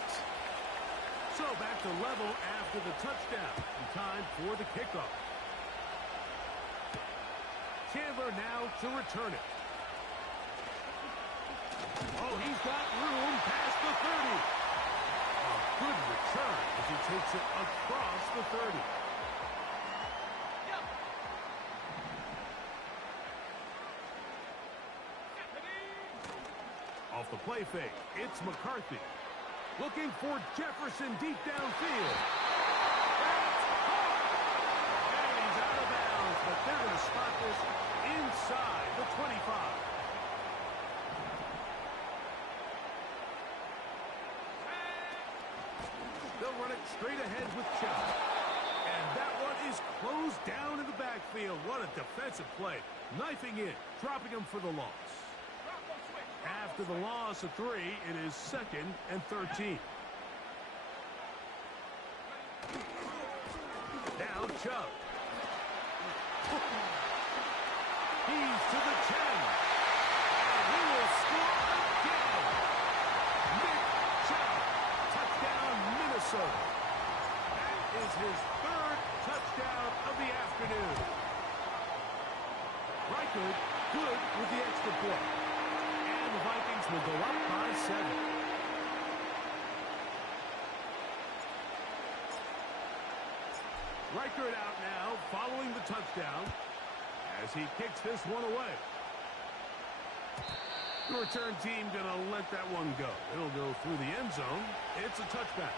So back to level after the touchdown. In time for the kickoff. Chandler now to return it. Oh, he's got room past the 30. A good return as he takes it across the 30. Off the play fake, it's McCarthy. Looking for Jefferson deep downfield. They're going to spot this inside the 25. They'll run it straight ahead with Chubb. And that one is closed down in the backfield. What a defensive play. Knifing in, dropping him for the loss. After the loss of 3, it is 2nd and 13. Now Chubb. He's to the 10. And he will score again. Nick Chubb. Touchdown, Minnesota. That is his 3rd touchdown of the afternoon. Reichard good with the extra point. And the Vikings will go up by 7. Reichard out now, following the touchdown, as he kicks this one away. The return team going to let that one go. It'll go through the end zone. It's a touchback.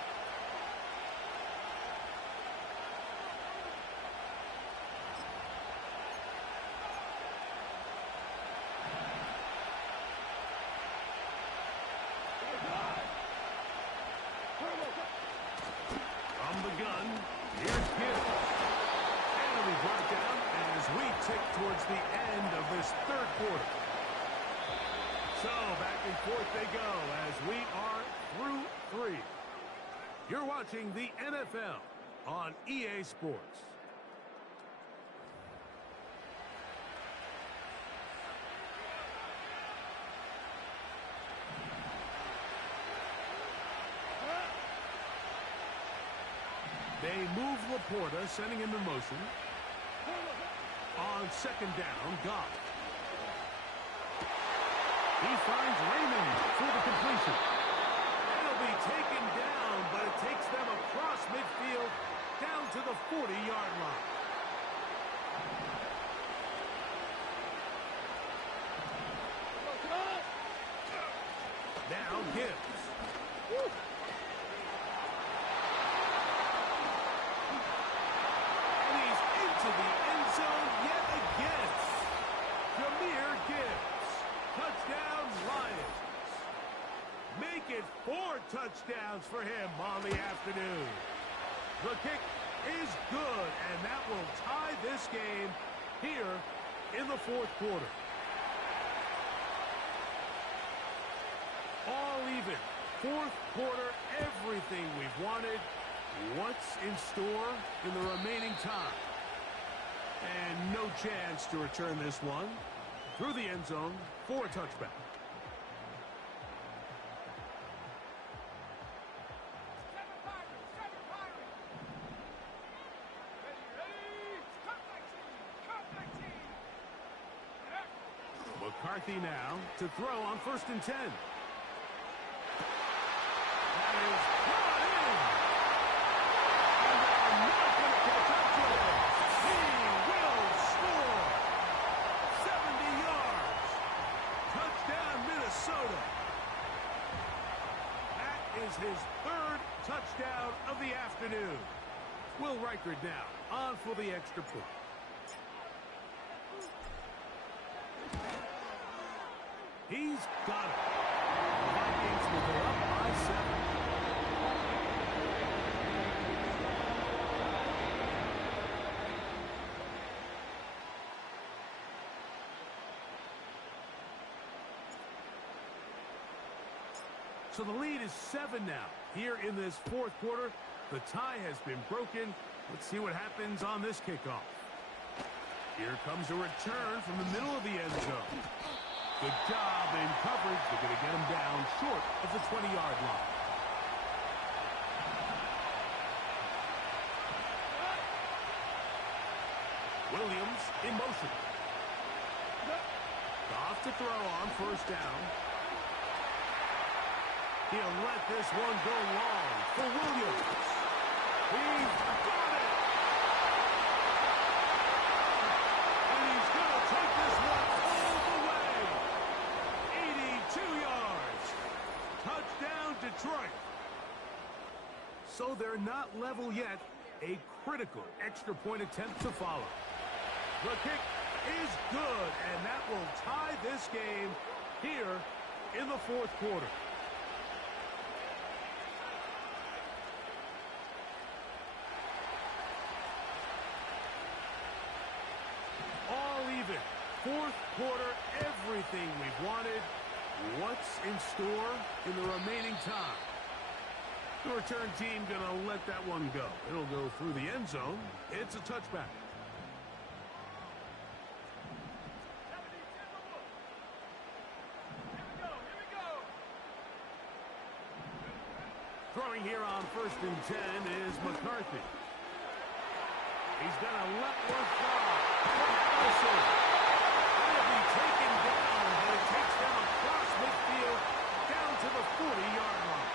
From the gun, here's Gibbs. And he'll be brought down as we tick towards the end of this 3rd quarter. So back and forth they go as we are through 3. You're watching the NFL on EA Sports. They move Laporta, sending him in motion. On 2nd down, Goff. He finds Raymond for the completion. It'll be taken down, but it takes them across midfield down to the 40-yard line. Now Gibbs. And he's into the end zone yet again. Jahmyr Gibbs. Touchdown, Lions. Make it 4 touchdowns for him on the afternoon. The kick is good, and that will tie this game here in the 4th quarter. All even. 4th quarter, everything we've wanted. What's in store in the remaining time? And no chance to return this one. Through the end zone for a touchback. McCarthy now to throw on 1st and 10. That is brought in. And they're not going to catch up to him. He will score. 70 yards. Touchdown, Minnesota. That is his 3rd touchdown of the afternoon. Will Reichard now on for the extra point. He's got it. The Vikings will go up by 7. So the lead is 7 now. Here in this 4th quarter, the tie has been broken. Let's see what happens on this kickoff. Here comes a return from the middle of the end zone. Good job in coverage. They're going to get him down short of the 20-yard line. Williams in motion. Off to throw on 1st down. He'll let this one go long for Williams. He's got it! And he's going to take this one all the way. 82 yards. Touchdown, Detroit. So they're not level yet. A critical extra point attempt to follow. The kick is good, and that will tie this game here in the fourth quarter. All even. Fourth quarter, everything we've wanted. What's in store in the remaining time? The return team going to let that one go. It'll go through the end zone. It's a touchback. Throwing here on 1st and 10 is McCarthy. He's going to let one fly. It'll be taken down, and it takes them across midfield down to the 40-yard line.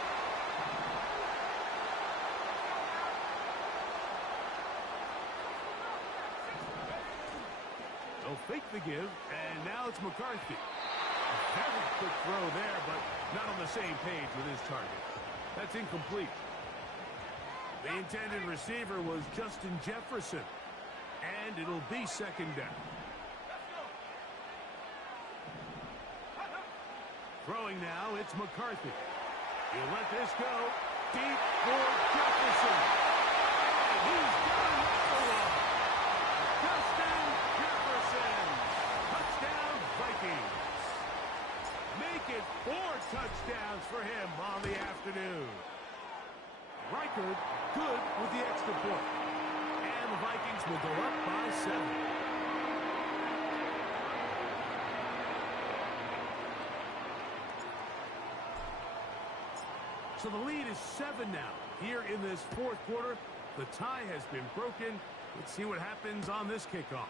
They'll fake the give, and now it's McCarthy. A very quick throw there, but not on the same page with his target. That's incomplete. The intended receiver was Justin Jefferson, and it'll be second down. Throwing now, it's McCarthy. He'll let this go. Deep for Jefferson. And he's got another one. Justin Jefferson. Touchdown, Vikings. Make it 4 touchdowns for him on the afternoon. Reichard good with the extra point. And the Vikings will go up by 7. So the lead is 7 now. Here in this fourth quarter, the tie has been broken. Let's see what happens on this kickoff.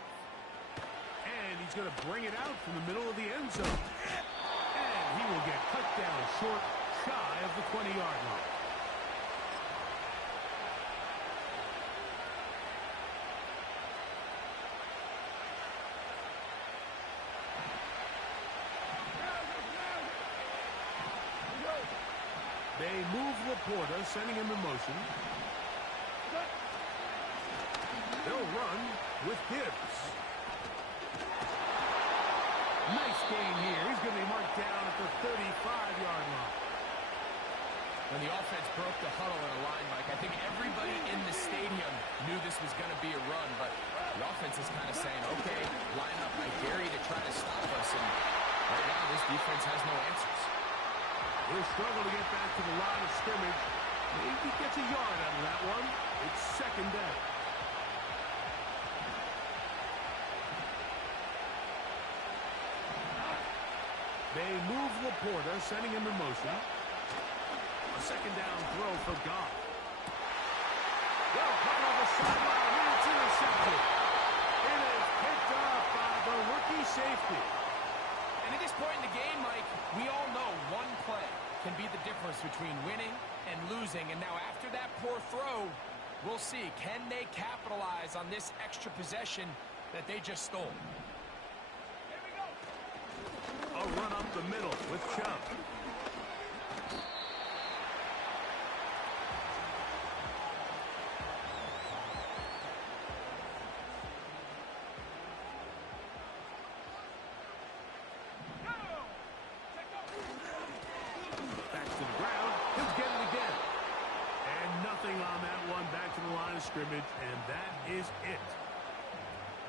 And he's going to bring it out from the middle of the end zone. And he will get cut down short, shy of the 20-yard line. They move Laporta, sending him in motion. They'll run with Gibbs. Nice gain here. He's going to be marked down at the 35-yard line. When the offense broke the huddle in a line, Mike, I think everybody in the stadium knew this was going to be a run, but the offense is kind of saying, okay, line up, I dare you to try to stop us, and right now this defense has no answers. He'll struggle to get back to the line of scrimmage. Maybe gets a yard out of that one. It's second down. They move Laporta, sending him in motion. A second down throw for Goff. Well, coming off the sideline, and it's intercepted. It is picked up by the rookie safety. And at this point in the game, Mike, we all know one play can be the difference between winning and losing. And now after that poor throw, we'll see. Can they capitalize on this extra possession that they just stole? A run up the middle with Chubb. Back to the ground. He'll get it again. And nothing on that one. Back to the line of scrimmage, and that is it.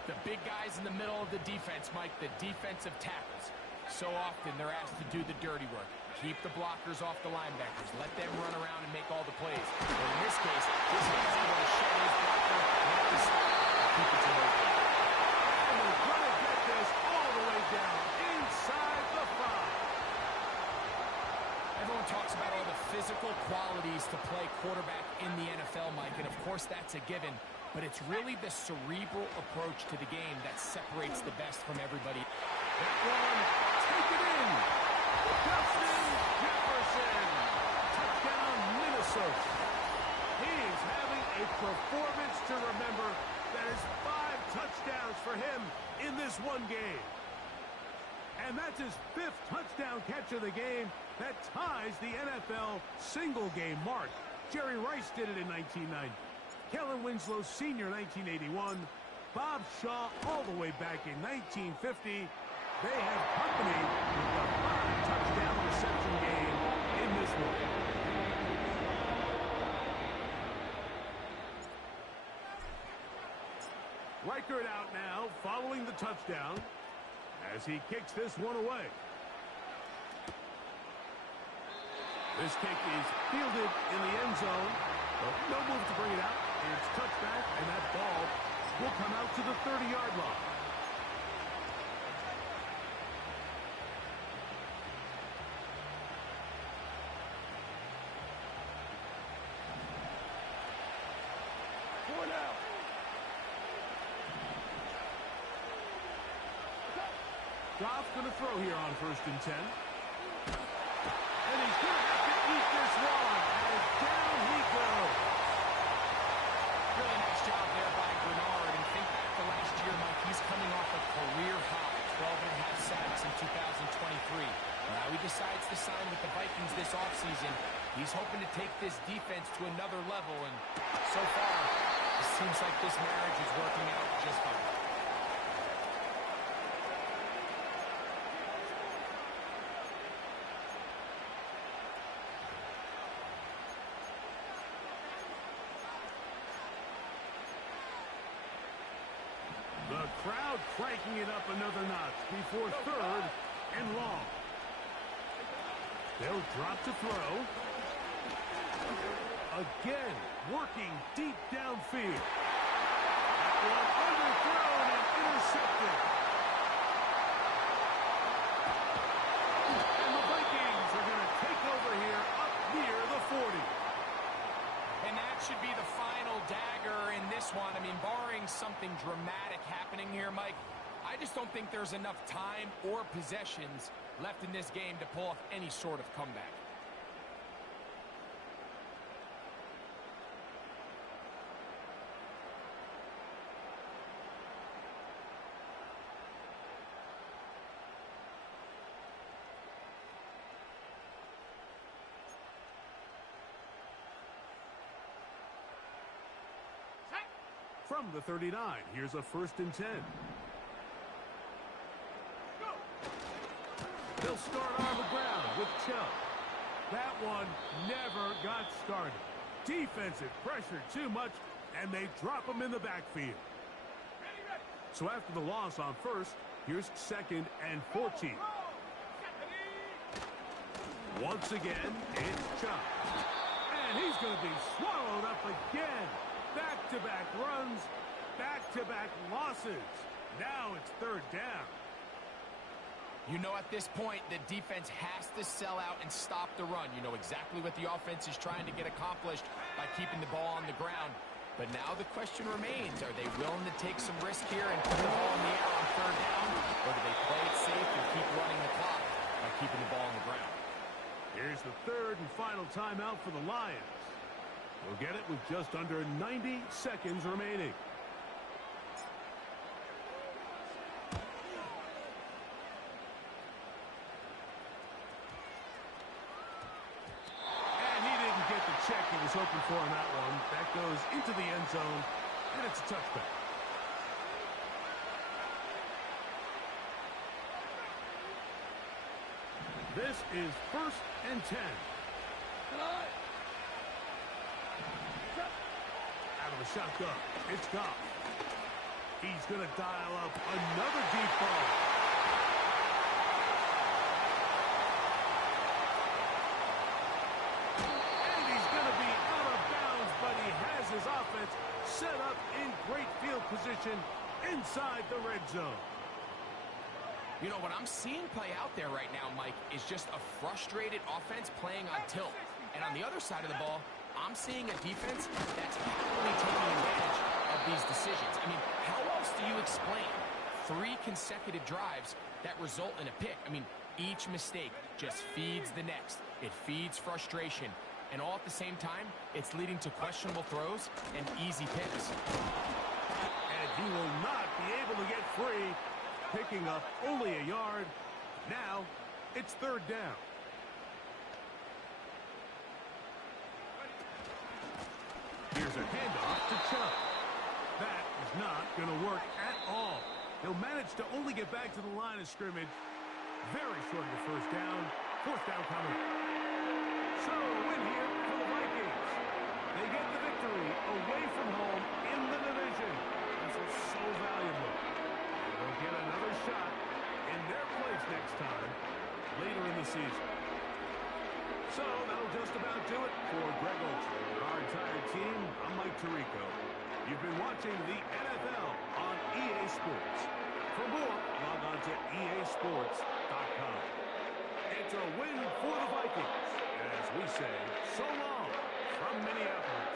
The big guys in the middle of the defense, Mike, the defensive tackles. So often they're asked to do the dirty work. Keep the blockers off the linebackers. Let them run around and make all the plays. But in this case, this guy's able to shed his blocker, make the stop, and keep it to the right. And they're going to get this all the way down inside the 5. Everyone talks about all the physical qualities to play quarterback in the NFL, Mike, and of course that's a given. But it's really the cerebral approach to the game that separates the best from everybody. That one, take it in. Justin Jefferson. Touchdown, Minnesota. He is having a performance to remember. That is 5 touchdowns for him in this one game. And that's his 5th touchdown catch of the game. That ties the NFL single-game mark. Jerry Rice did it in 1990. Kellen Winslow Sr. 1981. Bob Shaw all the way back in 1950. They have company with the 5-touchdown reception game in this one. Reichert out now following the touchdown as he kicks this one away. This kick is fielded in the end zone, but no move to bring it out. It's touchback, and that ball will come out to the 30-yard line. Goff's going to throw here on 1st and 10. And he's going to have to eat this one as down he goes. Really nice job there by Bernard. And think back to last year, Mike. He's coming off a career high, 12.5 sacks in 2023. Now he decides to sign with the Vikings this offseason. He's hoping to take this defense to another level. And so far, it seems like this marriage is working out just fine. The crowd cranking it up another notch before 3rd and long. They'll drop to throw. Again, working deep downfield. That one underthrown and intercepted. And the Vikings are going to take over here up near the 40. And that should be the final dagger in this one. I mean, barring something dramatic happening here, Mike, I just don't think there's enough time or possessions left in this game to pull off any sort of comeback. From the 39, here's a 1st and 10. They'll start on the ground with Chubb. That one never got started. Defensive pressure too much, and they drop him in the backfield. So after the loss on 1st, here's 2nd and 14. Once again, it's Chubb. And he's going to be swallowed up again. Back-to-back runs, back-to-back losses. Now it's 3rd down. You know, at this point, the defense has to sell out and stop the run. You know exactly what the offense is trying to get accomplished by keeping the ball on the ground. But now the question remains, are they willing to take some risk here and put the ball in the air on 3rd down? Or do they play it safe and keep running the clock by keeping the ball on the ground? Here's the 3rd and final timeout for the Lions. We'll get it with just under 90 seconds remaining. And he didn't get the check he was hoping for on that one. That goes into the end zone, and it's a touchback. This is 1st and 10. Out of the shotgun, it's Goff. He's going to dial up another deep ball. And he's going to be out of bounds, but he has his offense set up in great field position inside the red zone. You know, what I'm seeing play out there right now, Mike, is just a frustrated offense playing on tilt. And on the other side of the ball, I'm seeing a defense that's happily taking advantage of these decisions. I mean, how else do you explain 3 consecutive drives that result in a pick? I mean, each mistake just feeds the next. It feeds frustration. And all at the same time, it's leading to questionable throws and easy picks. And he will not be able to get free, picking up only a yard. Now, it's 3rd down. Here's a handoff to Chubb. That is not going to work at all. He'll manage to only get back to the line of scrimmage. Very short of the first down. Fourth down coming. So, a win here for the Vikings. They get the victory away from home in the division. This is so valuable. They'll get another shot in their place next time later in the season. So, that'll just about do it for Greg Olsen. Our entire team, I'm Mike Tirico. You've been watching the NFL on EA Sports. For more, log on to easports.com. It's a win for the Vikings. As we say, so long from Minneapolis.